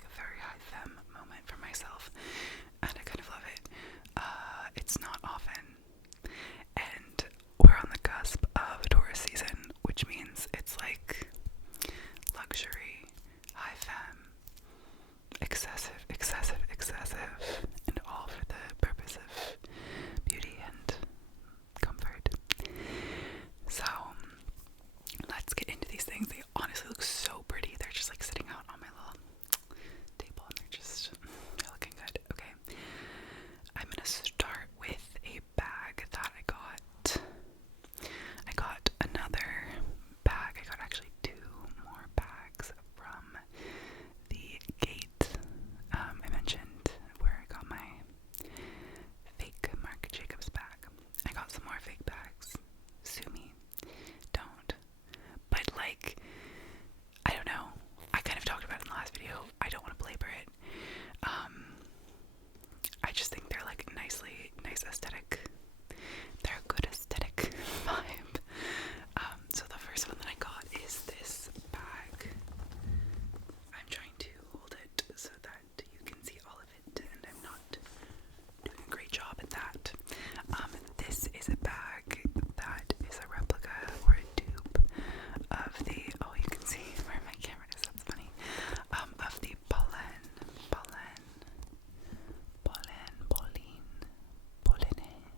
like a very high femme moment for myself, and I kind of love it. It's not often, and we're on the cusp of Taurus season, which means it's like luxury, high femme, excessive, and all for the purpose of beauty and comfort. So let's get into these things. They honestly look so pretty. They're just like sitting out on my little table and they're looking good. Okay, I'm gonna start with a bag that I got. I got another bag. I got actually two more bags from the Gate. I mentioned where I got my fake Marc Jacobs bag. I got some more fake bags. Sue me. Don't. But like, I don't know. I kind of talked about it in the last video. I don't want to belabor it. I just think they're like nice aesthetic. They're a good aesthetic vibe. So the first one that I got is this bag. I'm trying to hold it so that you can see all of it, and I'm not doing a great job at that. This is a bag that is a replica or a dupe of the, oh, you can see where my camera is, that's funny, of the Pauline,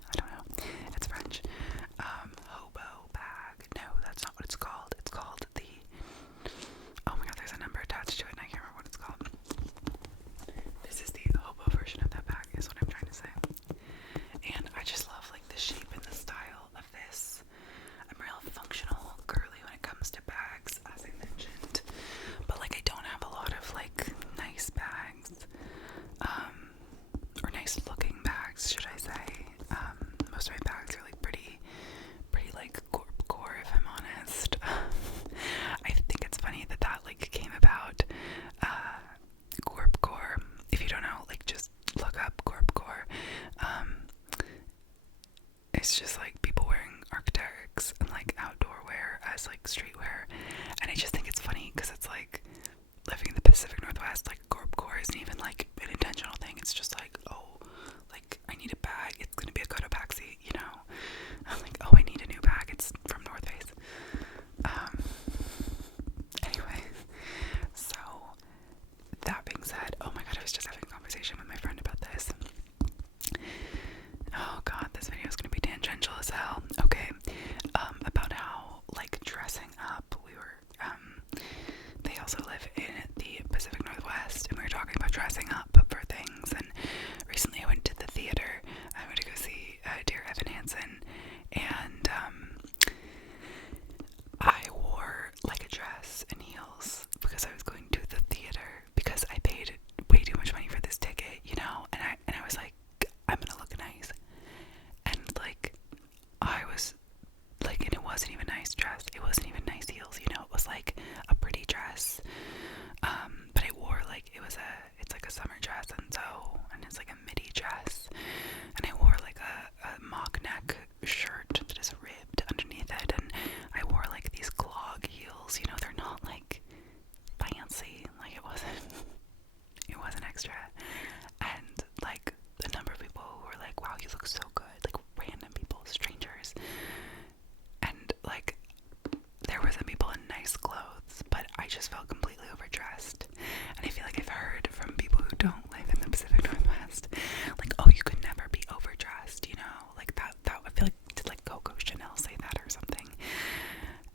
I don't know, it's French, hobo bag. No, that's not what it's called. It's called the, oh my god, there's a number attached to it and I can't remember what it's called. This is the hobo version of that bag, is what I'm trying to say. And I just love like the shape and the style of this. I'm real functional girly when it comes to bags, as I mentioned. But like I don't have a lot of like nice bags. Or nice looking bags, should I say. Most of my bags are like pretty like corp-core, if I'm honest. I think it's funny that like came about. Corp-core, if you don't know, like just look up corp-core. It's just like people wearing Archetypes and like outdoor wear as like streetwear, and I just think it's funny because it's like living in the Pacific Northwest, like corp-core isn't even like an intentional thing. It's just like, oh, like I need a bag, it's gonna be a Cotopaxi, you know. I'm like, oh, I need a new bag, it's from North Face. Anyway, so that being said, oh my god, I was just having a conversation with my friend about this. Oh god, this video is gonna be tangential as hell. Okay, about how like dressing up, we were they also live in the Pacific Northwest, and we were talking about dressing up for things. And recently I went to the theater. I went to go see Dear Evan Hansen, and I wore like a dress and heels because I was going to the theater because I paid way too much money for this ticket, you know. And I was like, I'm gonna look nice, and like I was like, and it wasn't even a nice dress, it wasn't even nice heels, you know, it was like a pretty dress, but I wore like, it's like a summer dress, and it's like a midi dress, and I wore like a mock neck shirt that is ribbed underneath it, and I wore like these clog heels, you know, they're not like fancy, like it wasn't extra, and like the number of people who were like, wow, you look so good, like random people, strangers, and like there were some people in nice clothes, but I just felt completely overdressed. And I feel like I've heard from people who don't live in the Pacific Northwest, like, oh, you could never be overdressed, you know, like that I feel like, did like Coco Chanel say that or something?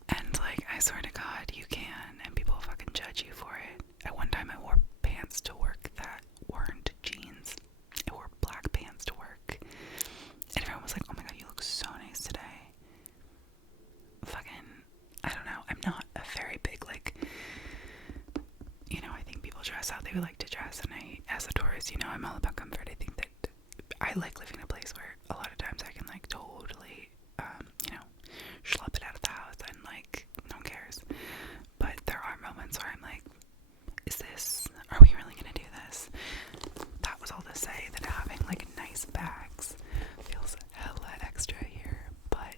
And like, I swear to God, you can, and people fucking judge you for it. At one time I wore pants to work that weren't jeans. I wore black pants to work, and everyone was like, oh my god, you look so nice today. Fucking, I don't know, I'm not a very big, like, you know, I think people dress how they would like to dress, and I, as a Taurus, you know, I'm all about comfort. I think that I like living in a place where a lot of times I can like totally, you know, schlep it out of the house and like, no one cares. But there are moments where I'm like, are we really gonna do this? That was all to say that having like nice bags feels hella extra here, but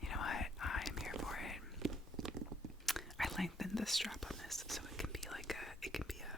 you know what, I'm here for it. I lengthened the strap on this so it can be like it can be a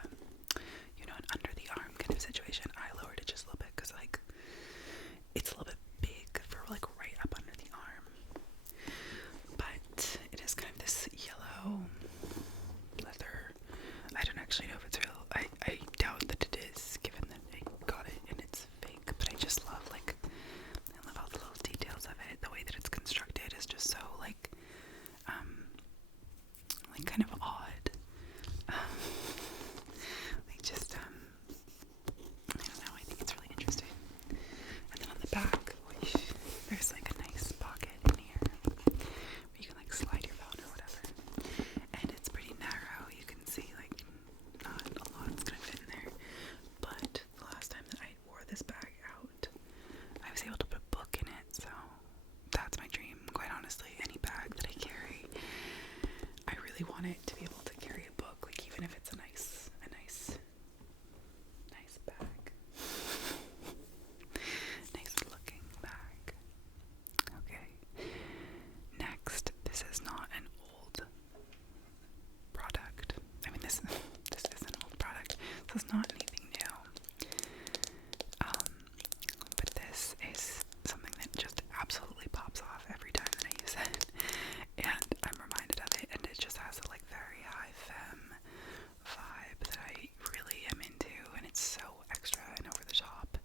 This is not anything new. But this is something that just absolutely pops off every time that I use it. And I'm reminded of it, and it just has a like very high femme vibe that I really am into, and it's so extra and over the top.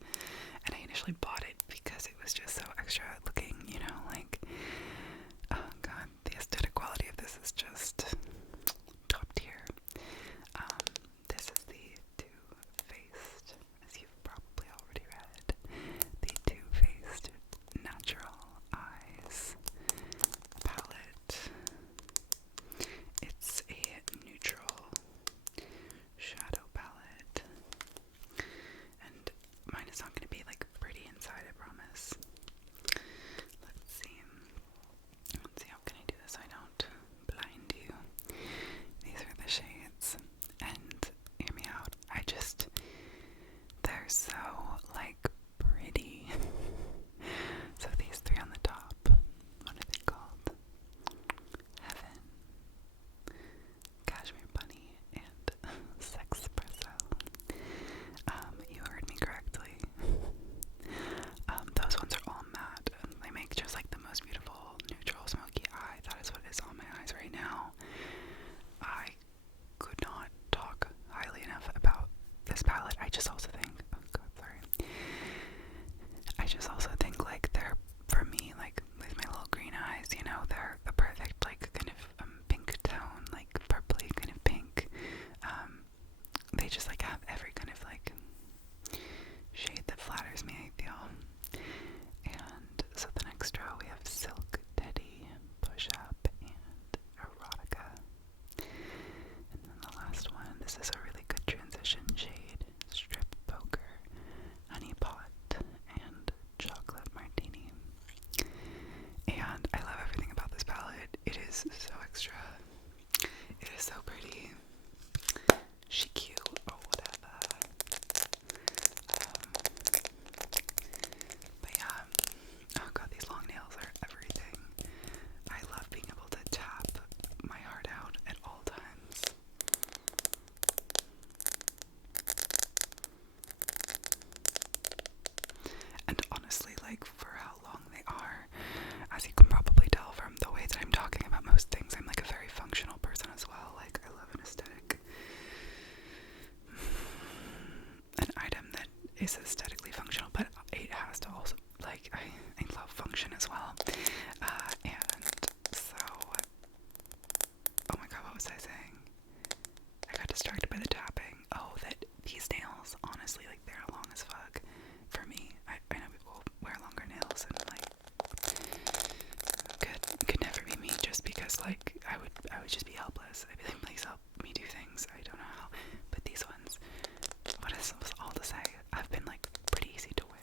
And I initially bought it because it was just so extra looking, you know, like, oh god, the aesthetic quality of this is just top tier. This is the Too Faced, as you've probably already read, the Too Faced Natural Eyes palette. It's a neutral shadow palette, and mine is not going to be like pretty inside, I promise. Let's see. How can I do this? I don't blind you. These are the shades, and hear me out. They're so like pretty. So these three on the top, what are they called? Heaven, Cashmere Bunny, and Sexpresso. You heard me correctly. Those ones are all matte. They make just like the most beautiful neutral smoky eye. That is what is on my eyes right now. I could not talk highly enough about this palette. I just also think, oh god, sorry. I just also think like they're, for me, like with my little green eyes, you know, they're the perfect like kind of pink tone, like purpley kind of pink. They just like have every kind of like shade that flatters me, I feel. And so the next row we have Silk Teddy, Push Up, and Erotica. And then the last one, this is a really good transition shade, Strip Poker, Honey Pot, and Chocolate Martini. And I love everything about this palette. It is so extra. It is so pretty. She cute or whatever. But yeah, oh god, these long nails are everything. I love being able to tap my heart out at all times. And honestly, like, for how long they are, as you can probably tell from the way that I'm talking about most things, I'm like a very functional person as well. Like, I love an aesthetic. An item that is aesthetically functional, but it has to also, like, I love function as well. And so, oh my god, what was I saying? I got distracted by the tapping. Oh, that these nails, honestly, like, they're long as fuck. For me, I know people wear longer nails, and like, could never be me, just because like I would just be helpless. I'd be like, please help me do things. I don't know how. But these ones, what is all to say? I've been like pretty easy to wear.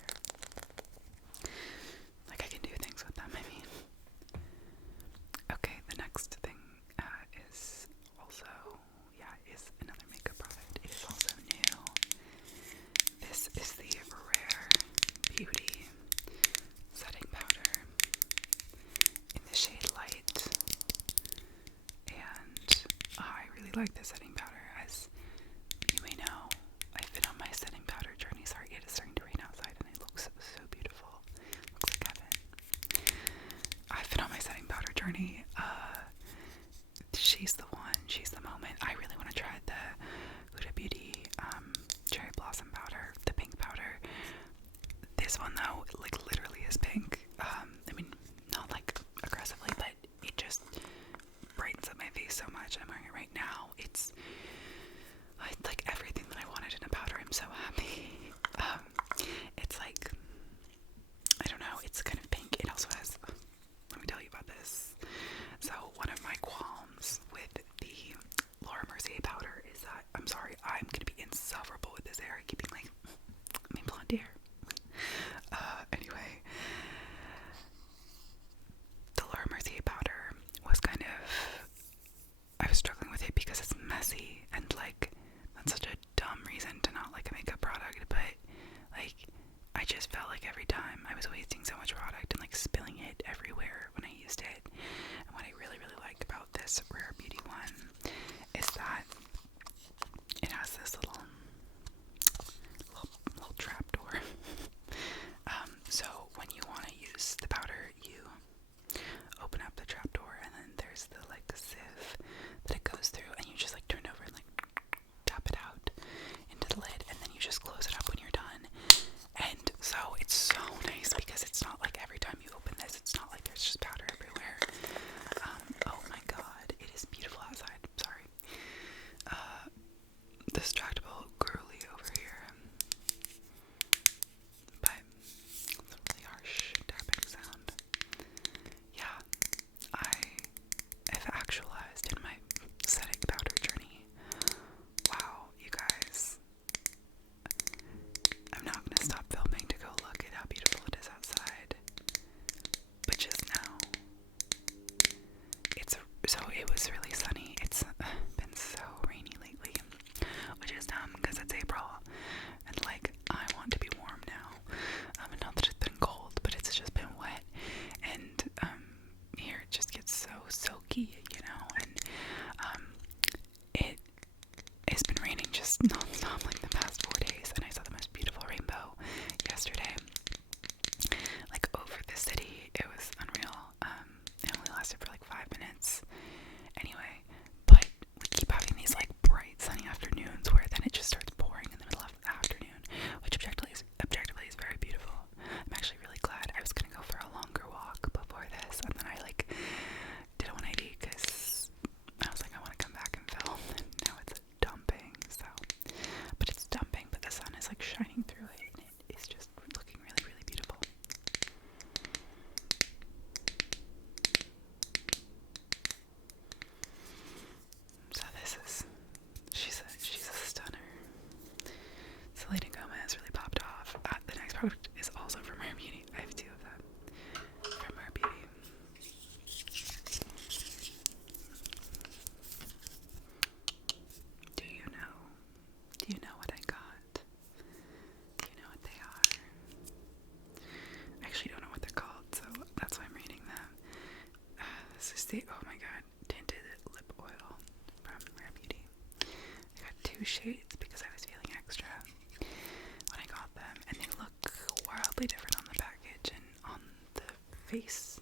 face,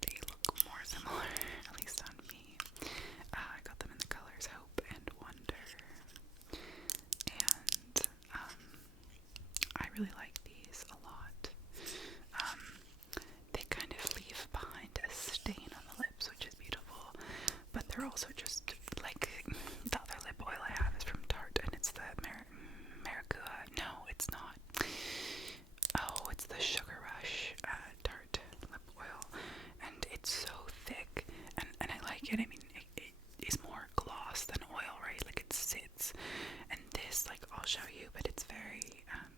they look more similar, at least on me. I got them in the colors Hope and Wonder, and I really like these a lot. They kind of leave behind a stain on the lips, which is beautiful, but they're also just like the other lip oil I have is from Tarte, and it's the Maracuja. No, it's not. Oh, it's the Sugar Rush Tarte lip oil, and it's so thick, and I like it. I mean, it is more gloss than oil, right? Like it sits, and this, like, I'll show you, but it's very,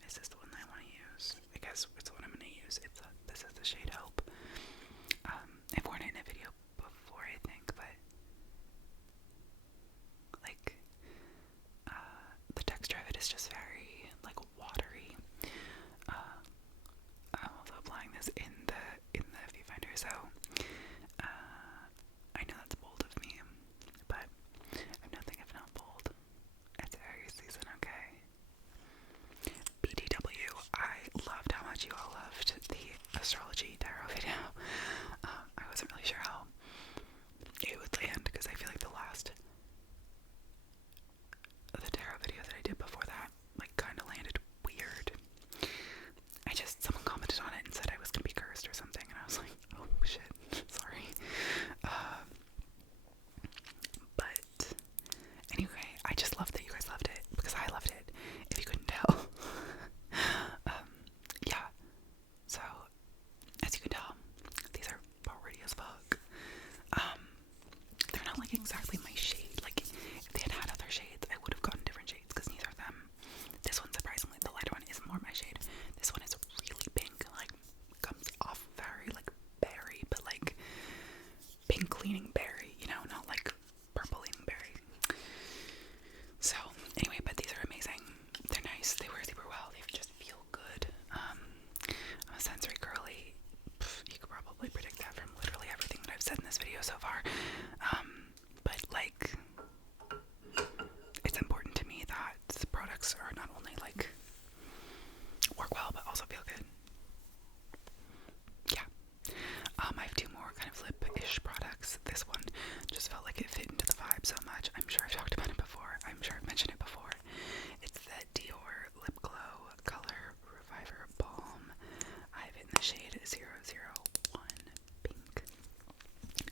is this the one that I want to use? I guess it's the one I'm going to use. This is the shade Hope. I've worn it in a video before, I think, but like, the texture of it is just very, like, watery. I'm also applying this in the viewfinder, so, I know that's bold of me, but I'm nothing if not bold. It's Aries season, okay? BTW, I loved how much you all loved the Astrology tarot video. I wasn't really sure how it would land, because I feel like the tarot video that I did before that, like, kind of landed weird. Someone commented on it and said I was gonna be cursed or something, and I was like, oh shit, sorry. But anyway, I just love that you guys loved it, because I loved it, if you couldn't tell. Yeah, so, as you can tell, these are pretty as fuck. They're not, like, exactly my shade. Like, if they had other shades, I would have gotten different shades, because neither of them, this one, surprisingly, the lighter one is more my shade. This one is really pink, like, comes off very, like, berry, but, like, pink leaning berry, you know, not, like, purple leaning berry. So, anyway, but these are amazing. They're nice, they wear super well, they just feel good. I'm a sensory girly. You could probably predict that from literally everything that I've said in this video so far. But, like, it's important to me that the products are not only, like, work well, but also feel good. Yeah. I have two more kind of lip-ish products. This one just felt like it fit into the vibe so much. I'm sure I've talked about it before. I'm sure I've mentioned it before. It's the Dior Lip Glow Color Reviver Balm. I have it in the shade 001 Pink.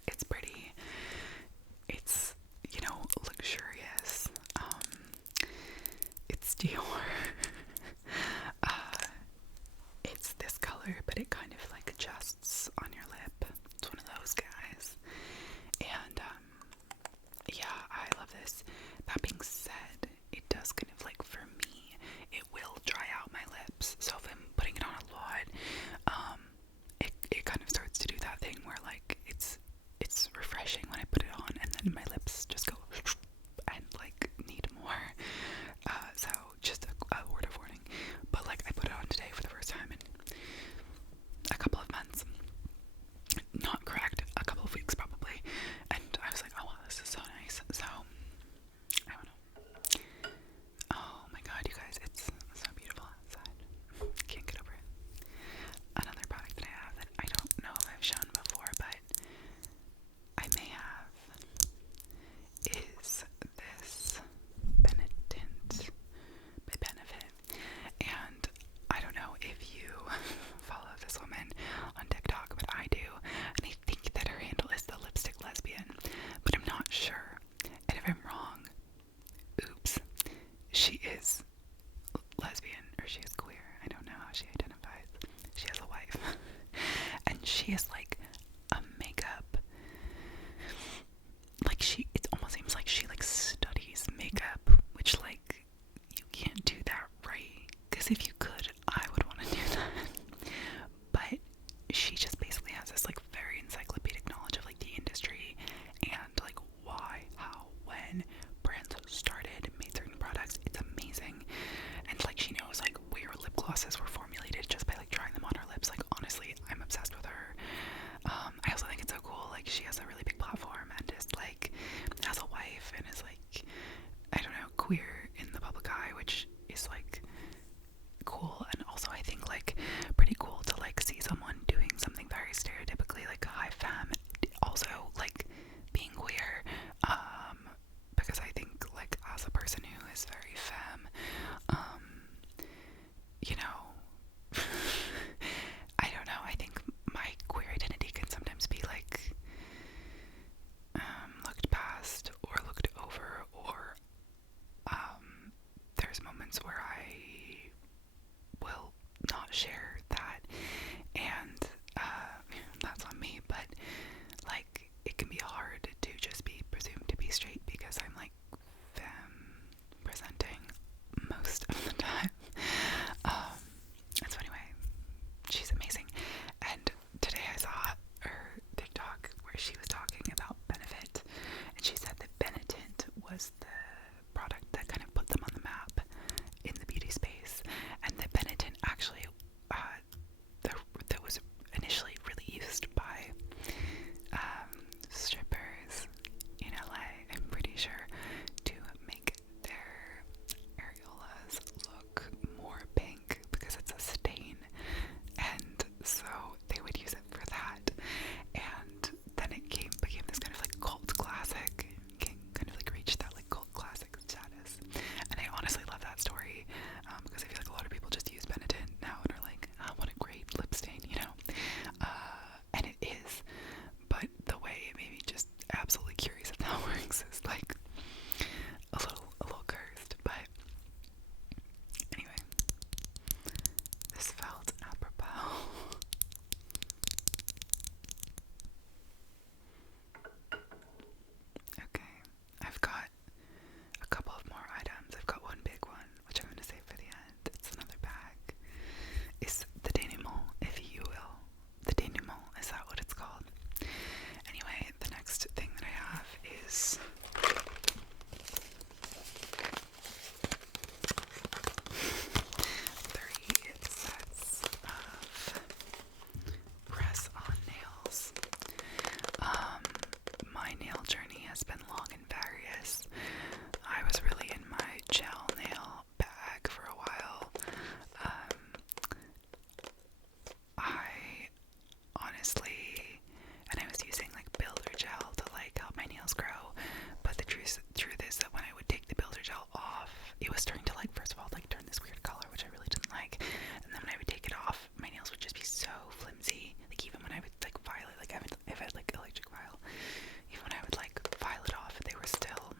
It's pretty. It's, you know, luxurious. It's Dior. It's this color, but it kind of, like, adjusts on your lip. It's one of those guys. And, yeah, I love this. That being said, it does kind of, like, for me, it will dry out my lips. So if I'm putting it on a lot, it kind of starts to do that thing where, like, it's refreshing when I put it on, and then my lips just go and, like, need more. So just a word of warning. But, like, I put it on today for the first time in a couple of months. Not correct, a couple of weeks probably. And I was like, oh wow, this is so nice. So, I don't know. Oh my god, you guys, it's so beautiful outside. Can't get over it. Another product that I have that I don't know if I've shown before, but I may have, is this Benetint by Benefit. And I don't know if you follow this woman on TikTok, but I do, and I think that her handle is the Lipstick Lesbian, but I'm not sure. And if I'm wrong, oops, she is lesbian, or she is queer. I don't know how she identifies. She has a wife. And she is, like, a makeup, like, it almost seems like she, like, studies makeup, which, like, you can't do that, right? Because if you could, I would want to do that. But she just basically has this, like, very encyclopedic knowledge of, like, the industry and, like, why, how, when brands started, made certain products. It's amazing. And, like, she knows, like, where lip glosses were formulated just by, like, trying them on her lips. Like, honestly, I'm obsessed with her. I also think it's so cool, like, she has a really big platform and is, like, has a wife and is, like, I don't know, queer in the public eye, which is, like, moments where I will not share that, and that's on me, but like it can be hard to just be presumed to be straight because I'm like femme presenting most of the time. And so anyway, she's amazing. And today I saw her TikTok where she was talking about Benefit, and she said that Benetint was the product that kind of put them on the map in the beauty space, and that Benetint actually that was initially really used by strippers in LA, I'm pretty sure, to make their areolas look more pink because it's a stain, and so they would use it for that, and then it became this kind of like cult classic, kind of like reached that like cult classic status, and I honestly love that story, because I feel like a lot of people just use Benetint now and are like, oh, what a great lip stain, you know, and it is, but the way it made me just absolutely curious if that works is like a little cursed, but anyway, this felt apropos. Okay, I've got a couple of more items. I've got one big one, which I'm going to save for the end. It's another bag. It's the denouement, if you will. The denouement, is that what it's called? Anyway, the next thing that I have is three sets of press-on nails. My nail journey has been long and various. I was really in my gel nail bag for a while. I honestly, and I was using like builder gel to like help my nails grow, but the truth is that when I would take the builder gel off, it was starting to like, first of all, like turn this weird color, which I really didn't like, and then when I would take it off, my nails would just be so flimsy. Like even when I would like file it, like if I had like electric file, even when I would like file it off, they were still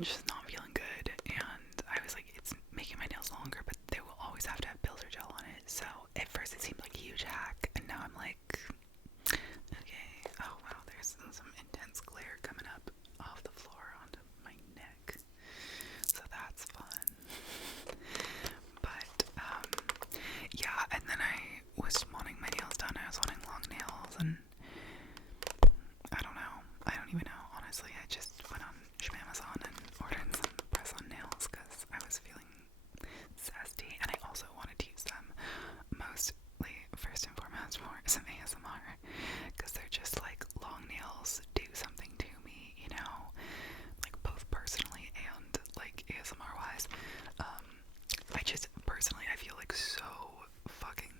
just not feeling good, and I was like, it's making my nails longer, but they will always have to have builder gel on it. So at first it seemed like a huge hack, and now I'm like, okay, oh wow, there's some intense glare coming up off the floor onto my neck, so that's fun. But yeah, and then I was wanting my nails done. I was wanting long nails, and I don't know, I don't even know, honestly. I just went on Amazon and ordered some press-on nails because I was feeling zesty, and I also wanted to use them mostly, first and foremost, for some ASMR, because they're just like, long nails do something to me, you know, like both personally and like ASMR wise. I just personally, I feel like so fucking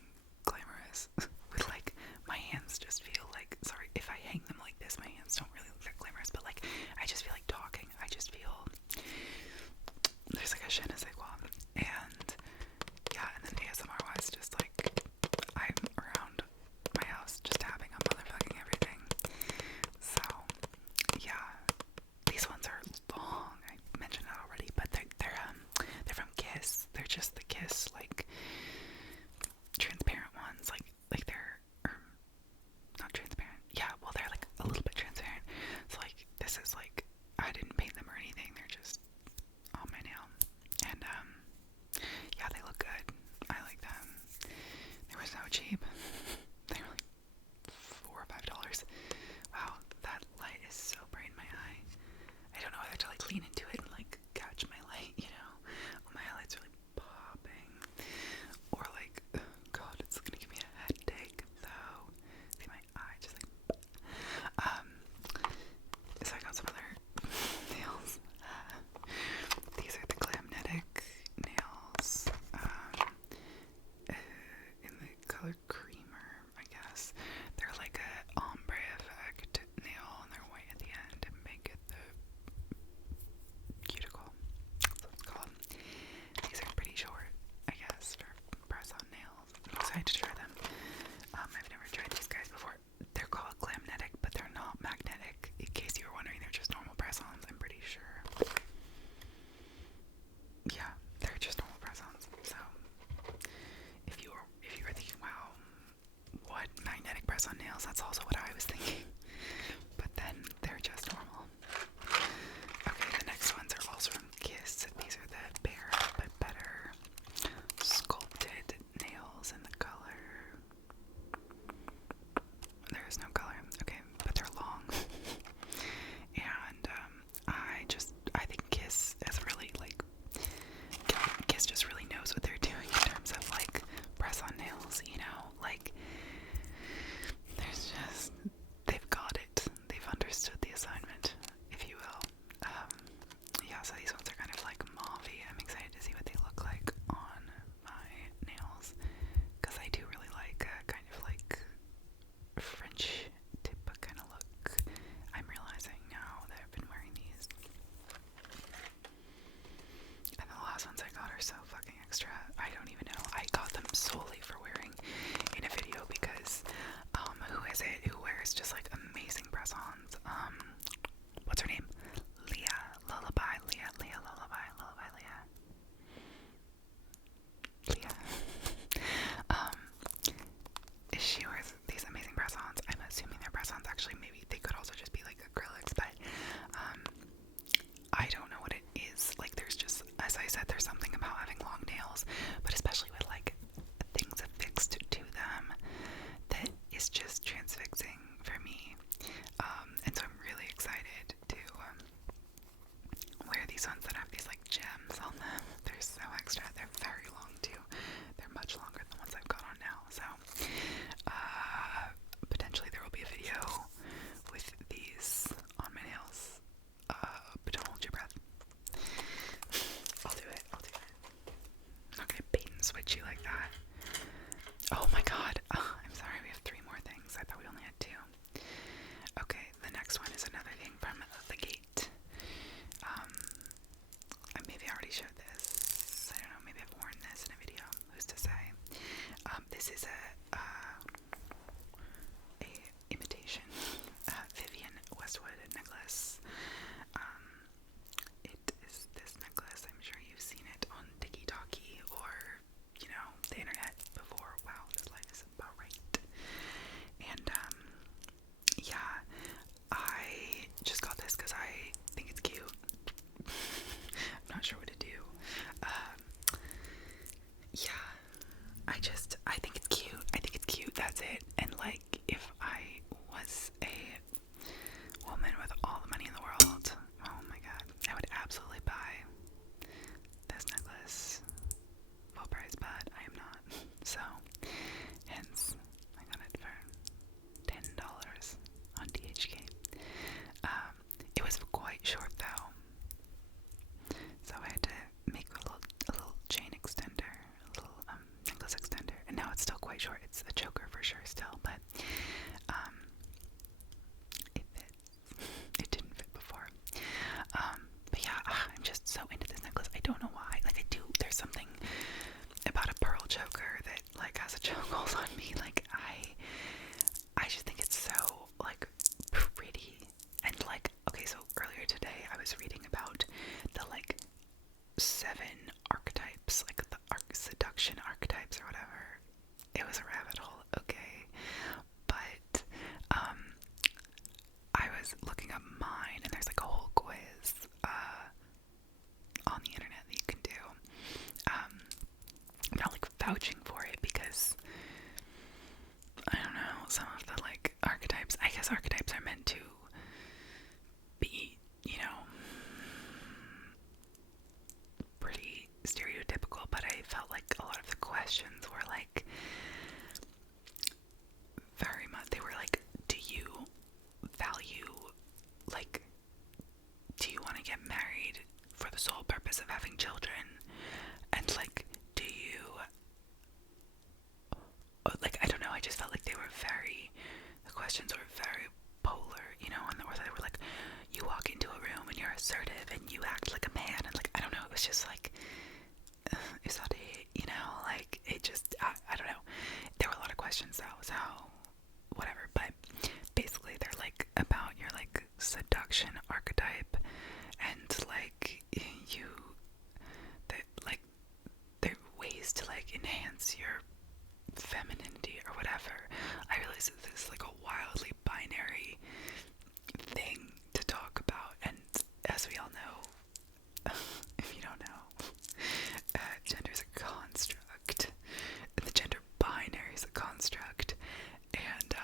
glamorous with like, my hands just feel like, sorry, if I hang them like this, my hands don't really look that glamorous, but like, I just feel like talking, I just feel, there's like a je ne sais quoi, and yeah, and then ASMR wise, just like, I'm around my house just tapping on motherfucking everything, so yeah, these ones are long, I mentioned that already, but they're from Kiss, they're just the Kiss, like, transparent ones, like they're, not transparent, yeah, well, they're like a little bit transparent, so like, this is like, I didn't paint them or anything, they're just on my nail, and questions were like very much, they were like, do you value, like, do you want to get married for the sole purpose of having children? And like, do you, like, I don't know, I just felt like they were the questions were very polar, you know, and or they were like, you walk into a room and you're assertive and you act like a man, and like, I don't know, it was just like, is that it, you know, like, it just, I don't know, there were a lot of questions though, so, whatever, but basically they're like about your like seduction archetype, and like, like, there are ways to like enhance your femininity or whatever. I realize that this is like a wildly binary thing to talk about, and as we all know, if you don't know, gender is a construct. The gender binary is a construct, and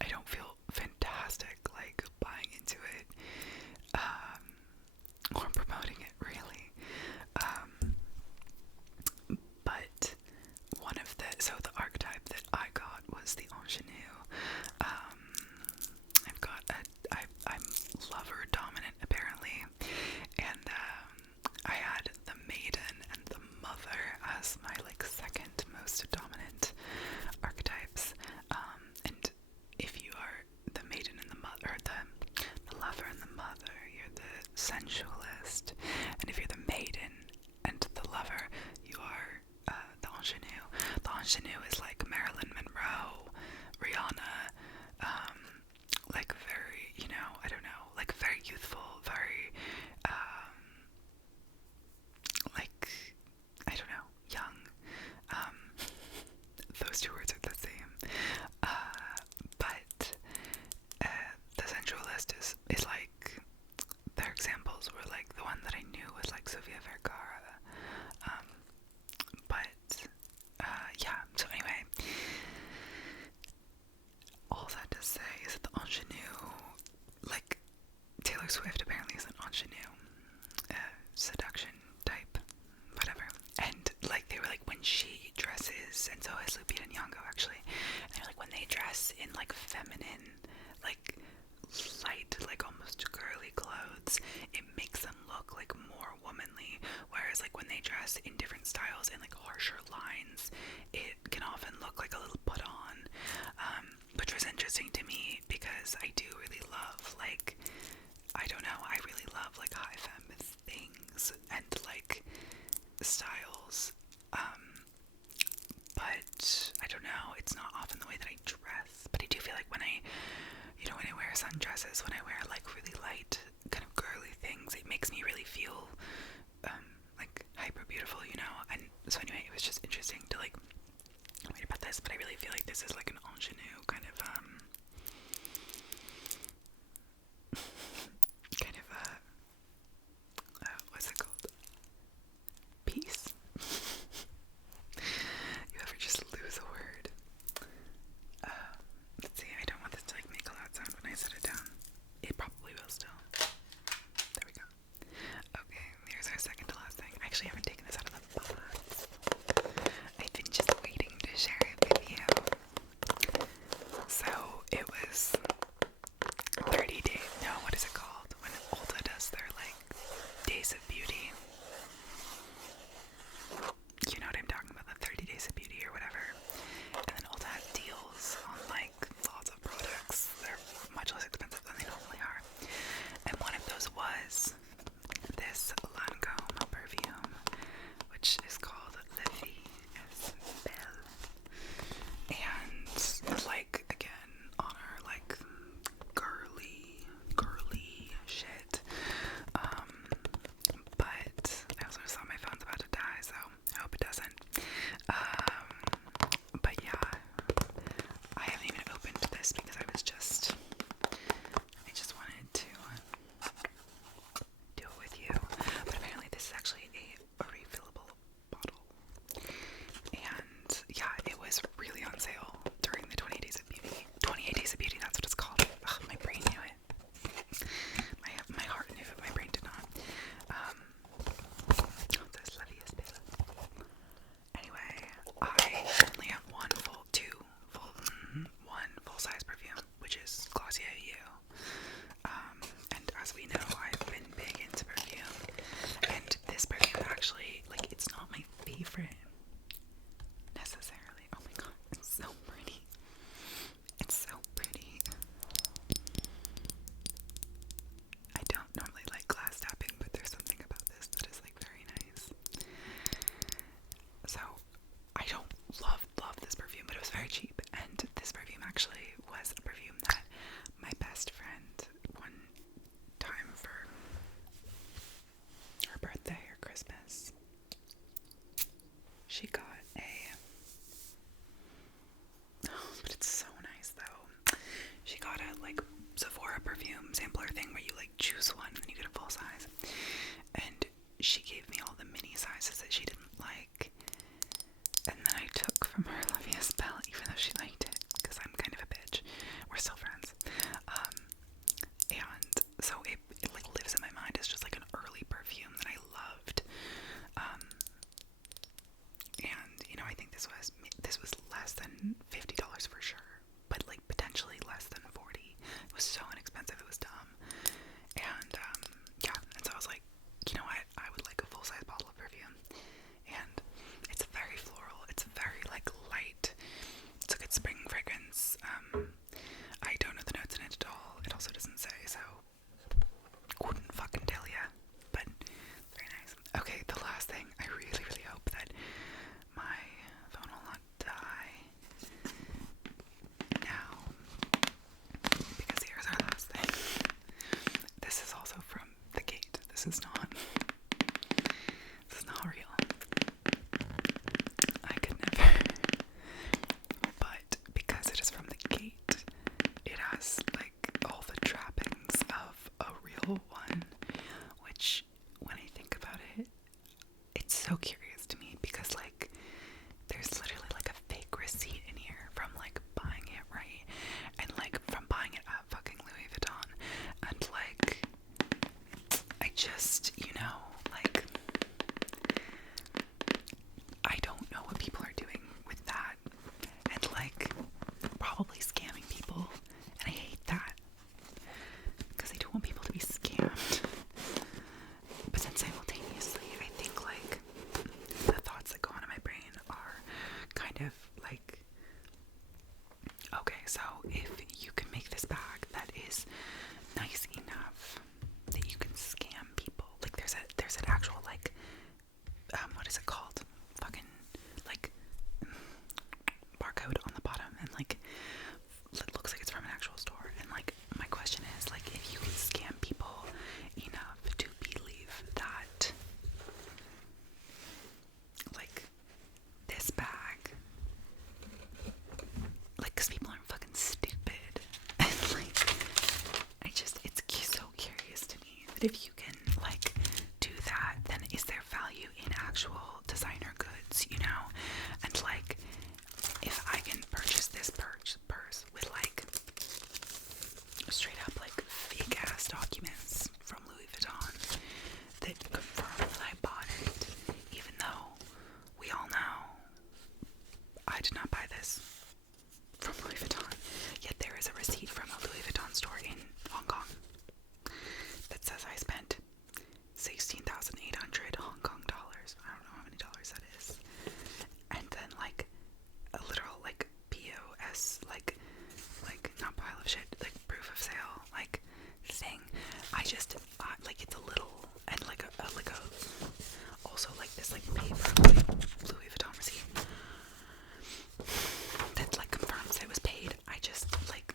I don't feel fantastic like buying into it, or promoting it really. But one of the archetype that I got was the ingenue. I'm lover dominant apparently, and I had the maiden and the mother as my like second most dominant archetypes. And if you are the maiden and the mother, or the lover and the mother, you're the sensualist, and if you're the maiden and the lover, you are the ingenue. The ingenue is like Marilyn Monroe, Rihanna, like very, you know, I don't know, like very youthful, very, like, I don't know, young. Those two words are the same. But the sensualist is like, their examples were like, the one that I knew was like Sofia Vergara. But yeah, so anyway, all that to say is that the ingenue, like, Taylor Swift apparently is an ingenue, seduction type, whatever. And like, they were like, when she dresses, and so is Lupita Nyong'o actually, and they're like, when they dress in like feminine, like light, like almost girly clothes, it makes them look like more womanly, whereas like when they dress in different styles and like harsher lines, it can often look like a little put on, which was interesting to me because I do really love, like, I don't know, I really love like high femme things and like styles, but I don't know, it's not often the way that I dress, but I do feel like when I wear sundresses, when I wear like really light kind of girly things, it makes me really feel like hyper beautiful, you know. And so anyway, it was just interesting to like read about this, but I really feel like this is like an ingenue kind of what's it called? Peace. You ever just lose a word? Let's see, I don't want this to like make a loud sound when I set it down. It probably will still. There we go. Okay, here's our second to last thing. I actually haven't taken this out of the box. I've been just waiting to share it with you. So any sizes that she didn't like. And then I took from her Olivia's palette, even though she liked it, because I'm kind of a bitch. We're still friends. And so it like lives in my mind as just like an early perfume that I loved. And you know, I think this was less than $50 for sure, but like potentially less than 40. It was so inexpensive, it was dumb. And yeah, and so I was like, you know what, I would like a full-size bottle of perfume. And it's very floral, it's very like light, it's a good spring fragrance. I don't know the notes in it at all, it also doesn't say, so couldn't fucking tell ya, but very nice. Okay, the last thing, I really, really hope that my phone will not die now, because here's our last thing. This is also from the Gate. This is not real. I could never. But because it is from the Gate, it has like all the trappings of a real one, which when I think about it, it's so curious to me because like there's literally like a fake receipt in here from like buying it, right? And like from buying it at fucking Louis Vuitton. And like I just, you know, like I don't know what people are doing with that. And like probably scamming people. And I hate that. Because I don't want people to be scammed. But then simultaneously, I think like the thoughts that go on in my brain are kind of like, okay, so if you can make this bag that is nice enough that you can scam people, like there's an actual like, what is it called? Fucking like barcode on the bottom, and like it looks like it's from an actual store. And like my question is like, if you can scam people enough to believe that like this bag, like, because people aren't fucking stupid, and like it's so curious to me that if you can like do that, then is there value in actual designer goods, you know? And like if I can purchase this purse with like straight up like fake ass documents from Louis Vuitton that confirm that I bought it, even though we all know I did not buy this from Louis Vuitton, yet there is a receipt from a Louis Vuitton store in Hong Kong that says I spent 16,800 Hong Kong dollars. I don't know how many dollars that is. And then like a literal like POS, like not pile of shit, like proof of sale, like thing. I just like it's a little, and like a also like this like paper like Louis Vuitton receipt that like confirms it was paid. I just like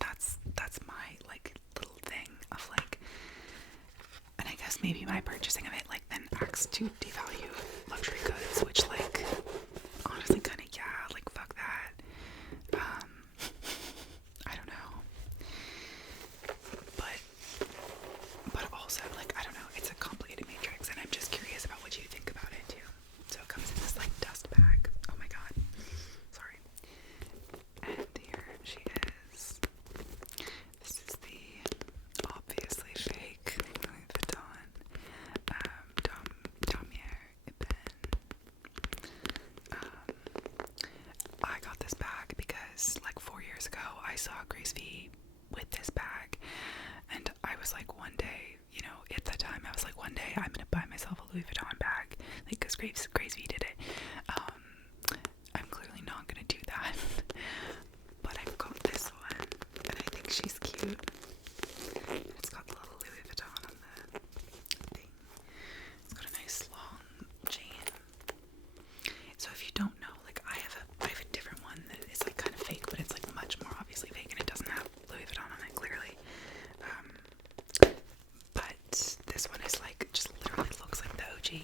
that's my like little thing of like, and I guess maybe my purchasing of it like then acts to devalue luxury goods, which like honestly kind of like fuck that. I don't know, but also like I don't know, it's a complicated matrix, and I'm just curious about what you think about it too. So it comes in this like dust bag. Oh my god, sorry. And here she is. This is the obviously fake Louis Vuitton Damier Ebene. I got this bag because like 4 years ago I saw Grace V with this bag, and I was like, one day, you know, at that time I was like, one day I'm gonna buy myself a Louis Vuitton bag, like because Grace V did it. I'm clearly not gonna do that, but I've got this one, and I think she's cute. It's got the little Louis Vuitton on the thing. It's got a nice long chain. So if you don't know, like I have a different one that is like kind of fake, but it's like much more obviously fake, and it doesn't have Louis Vuitton on it clearly. But this one is like just literally looks like the OG.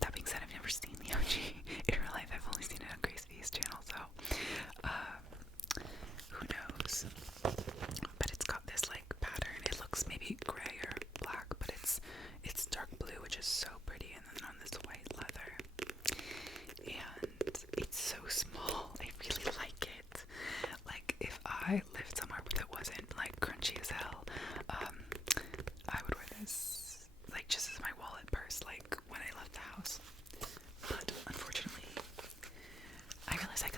That being said, I've never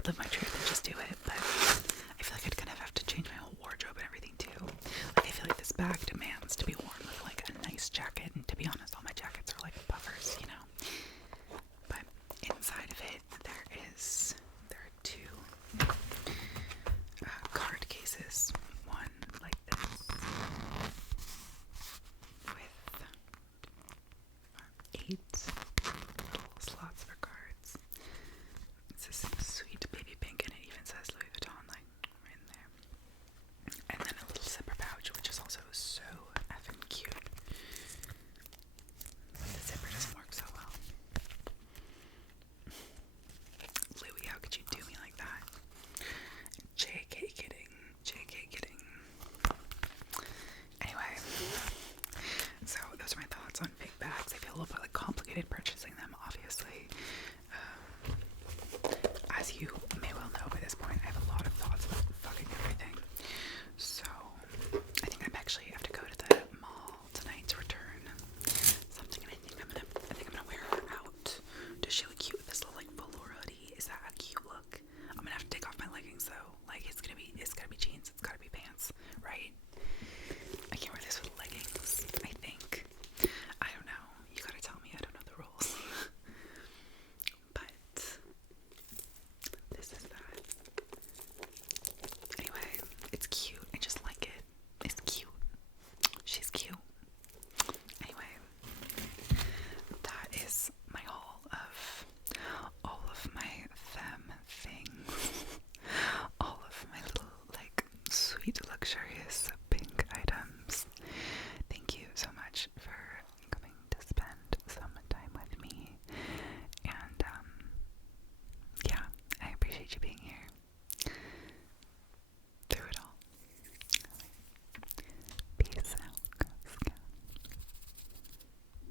live my truth and just do it, but I feel like I'd kind of have to change my whole wardrobe and everything too. Like, I feel like this bag demands to be worn with like a nice jacket, and to be honest, all my jackets are like puffers, you know. But inside of it, there are two card cases. One like this with 8